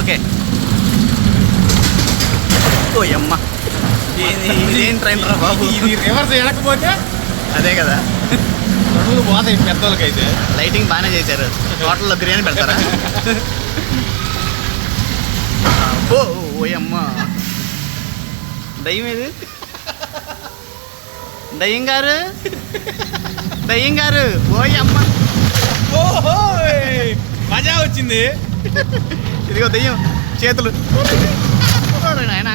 Okay. ఓ అమ్మ, ఇదేం train రా బాబు. ఇది రివర్స్ వెళ్ళకపోతే అదే కదా, నడుములు పోతాయి పెద్దోళ్ళకైతే. లైటింగ్ బాగానే చేశారు. హోటల్లో బిర్యానీ పెడతారా? ఓ అమ్మ, దయ్యం ఏది? దయ్యం గారు, దయ్యం గారు, ఓ అమ్మ. ఓహో, మజా వచ్చింది. ఇదిగో దయ్యం చేతులు. నాయన,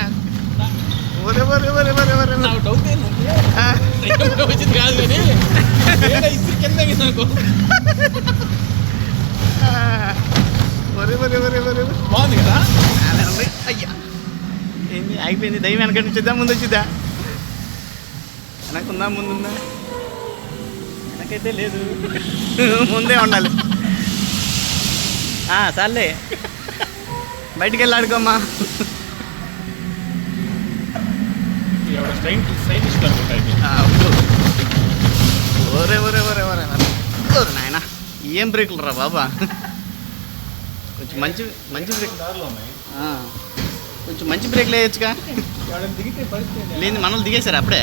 నాకు డౌట్ ఏంటంటే వచ్చింది కాదు కానీ ఇస్త్రీ కింద నాకు బాగుంది కదా. అయ్యా, ఏంది ఆగిపోయింది? దయ్యం వెనక నుంచి వచ్చిద్దా ముందు వచ్చిద్దా? వెనకుందా ముందుందా? వెనకైతే లేదు, ముందే ఉండాలి. చాలే, బయటికి వెళ్ళి ఆడుకోమ్మా. ఒరే ఒరే ఒరే ఒరే ఒరే నాయన, ఏం బ్రేకులు రా బాబా. కొంచెం మంచి మంచి బ్రేక్, కొంచెం మంచి బ్రేక్లు వేయచ్చుగా. లేదు, మనల్ని దిగేశారు అప్పుడే.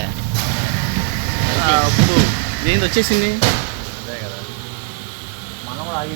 అప్పుడు ఏంది వచ్చేసింది. మనం కూడా ఆగి